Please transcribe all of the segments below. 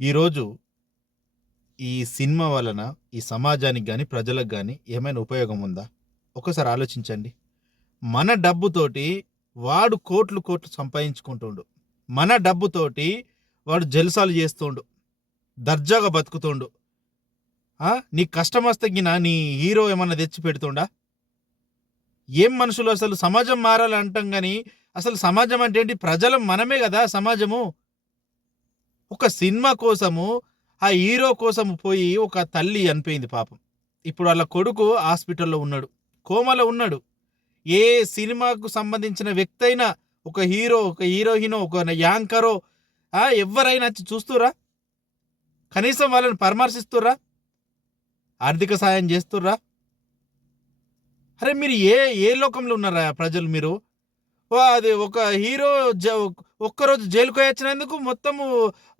ఈరోజు ఈ సినిమా వలన ఈ సమాజానికి గాని, ప్రజలకు గాని ఏమైనా ఉపయోగం ఉందా? ఒక్కసారి ఆలోచించండి. మన డబ్బుతోటి వాడు కోట్లు, కోట్లు సంపాదించుకుంటుండు. మన డబ్బుతోటి వాడు జల్సాలు చేస్తుండు. దర్జాగా బతుకుతుండు. నీకు కష్టమొస్తే నీ హీరో ఏమన్నా తెచ్చి పెడుతుండా? ఏం మనుషులు అసలు? సమాజం మారాలంటాం గాని, అసలు సమాజం అంటే ఏంటి? ప్రజలం మనమే గదా సమాజము. ఒక సినిమా కోసము, ఆ హీరో కోసం పోయి ఒక తల్లి చనిపోయింది పాపం. ఇప్పుడు వాళ్ళ కొడుకు హాస్పిటల్‌లో ఉన్నాడు. కోమాలో ఉన్నాడు. ఏ సినిమాకు సంబంధించిన వ్యక్తి అయినా, ఒక హీరో, ఒక హీరోయినో, ఒక యాంకరో ఎవ్వరైనా వచ్చి చూస్తుర్రా? కనీసం వాళ్ళని పరామర్శిస్తుర్రా? ఆర్థిక సాయం చేస్తుర్రా? అరే మీరు ఏ ఏ లోకంలో ఉన్నారా ప్రజలు మీరు? అది ఒక హీరో ఒక్కరోజు జైలుకోయొచ్చినందుకు మొత్తము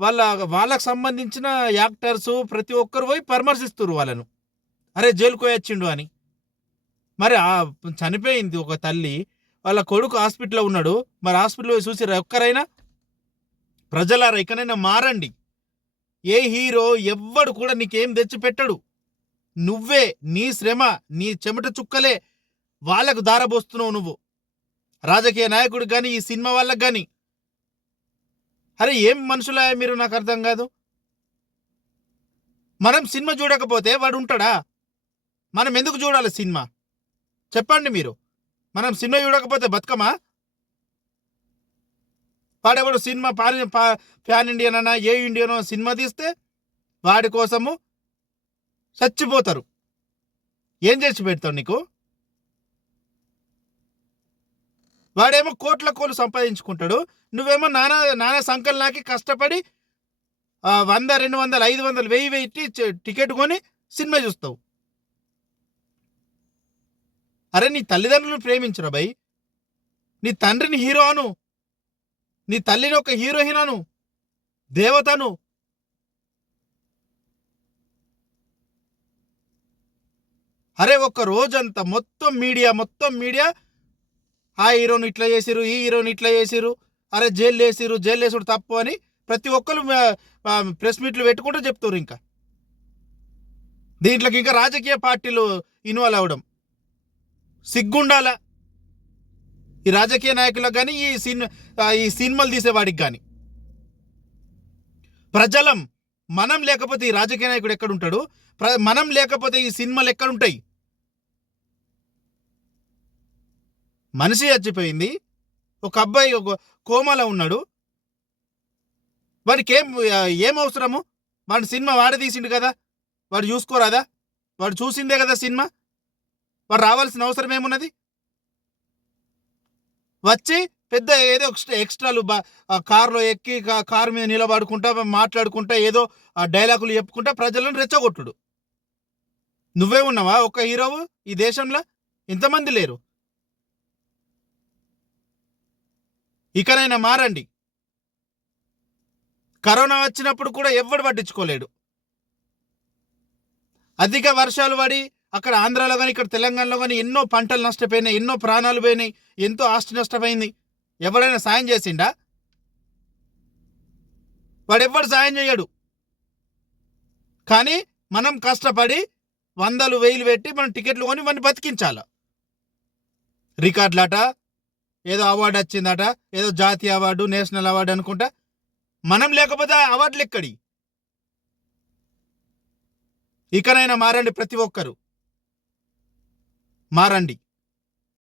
వాళ్ళకి సంబంధించిన యాక్టర్స్ ప్రతి ఒక్కరు పోయి పరామర్శిస్తుర్రు వాళ్ళను. అరే జైలుకోయొచ్చిండు అని. మరి చనిపోయింది ఒక తల్లి. వాళ్ళ కొడుకు హాస్పిటల్‌లో ఉన్నాడు. మరి హాస్పిటల్‌లో పోయి చూసిర్రా ఒక్కరైనా? ప్రజలారా ఇకనైనా మారండి. ఏ హీరో ఎవ్వడు కూడా నీకేం తెచ్చిపెట్టడు. నువ్వే నీ శ్రమ, నీ చెమట చుక్కలే వాళ్ళకు దారబోస్తున్నావు నువ్వు. రాజకీయ నాయకుడికి గాని, ఈ సినిమా వాళ్ళకి గాని. అరే ఏం మనుషులా మీరు? నాకు అర్థం కాదు. మనం సినిమా చూడకపోతే వాడు ఉంటాడా? మనం ఎందుకు చూడాలి సినిమా? చెప్పండి మీరు. మనం సినిమా చూడకపోతే బతుకమా? వాడెవడు సినిమా ఫ్యాన్ ఇండియన్ అన్నా, ఏ ఇండియనో సినిమా తీస్తే వాడి కోసము చచ్చిపోతారు. ఏం చేసి పెడతావు నీకు? వాడేమో కోట్ల కోట్లు సంపాదించుకుంటాడు. నువ్వేమో నానా సంకల్ నాకి కష్టపడి 100, 200, 500, 1000 పెట్టి టికెట్ కొని సినిమా చూస్తావు. అరే నీ తల్లిదండ్రులు ప్రేమించరా భయ్? నీ తండ్రిని హీరో అను, నీ తల్లిని ఒక హీరోయిన్ అను, దేవతను. అరే ఒక్క రోజంతా మొత్తం మీడియా ఆ హీరోని ఇట్లా చేసిరు, ఈ హీరోని ఇట్లా చేసిరు, అరే జైలు వేసుడు తప్పు అని ప్రతి ఒక్కరు ప్రెస్ మీట్లు పెట్టుకుంటూ చెప్తారు. ఇంకా దీంట్లోకి ఇంకా రాజకీయ పార్టీలు ఇన్వాల్వ్ అవ్వడం సిగ్గుండాల. ఈ రాజకీయ నాయకులకు కానీ, ఈ సినిమాలు తీసేవాడికి కానీ. ప్రజలం మనం లేకపోతే ఈ రాజకీయ నాయకుడు ఎక్కడుంటాడు? మనం లేకపోతే ఈ సినిమాలు ఎక్కడుంటాయి? మనిషి చచ్చిపోయింది. ఒక అబ్బాయి ఒక కోమాలో ఉన్నాడు. వాడికి ఏం అవసరము? వాడి సినిమా వాడే తీసిండు కదా, వాడు చూసుకోరాదా? వాడు చూసిందే కదా సినిమా. వాడు రావాల్సిన అవసరం ఏమున్నది? వచ్చి పెద్ద ఏదో ఎక్స్ట్రాలు కారులో ఎక్కి కారు మీద నిలబడుకుంటా మాట్లాడుకుంటా ఏదో డైలాగులు చెప్పుకుంటా ప్రజలను రెచ్చగొట్టుడు. నువ్వే ఉన్నావా ఒక హీరోవు ఈ దేశంలో? ఇంతమంది లేరు. ఇకనైనా మారండి. కరోనా వచ్చినప్పుడు కూడా ఎవ్వడు పట్టించుకోలేడు. అధిక వర్షాలు పడి అక్కడ ఆంధ్రాలో కానీ, ఇక్కడ తెలంగాణలో కానీ ఎన్నో పంటలు నష్టపోయినాయి, ఎన్నో ప్రాణాలు పోయినాయి, ఎంతో ఆస్తి నష్టపోయింది. ఎవడైనా సాయం చేసిండా? వాడెవ్వడు సాయం చేయడు. కానీ మనం కష్టపడి 100,000, 1000 పెట్టి మనం టికెట్లు కొని వాడిని బతికించాల. రికార్డులాట, ఏదో అవార్డు వచ్చిందట, ఏదో జాతీయ అవార్డు, నేషనల్ అవార్డు అనుకుంటా. మనం లేకపోతే అవార్డులు ఎక్కడి? ఇకనైనా మారండి, ప్రతి ఒక్కరు మారండి.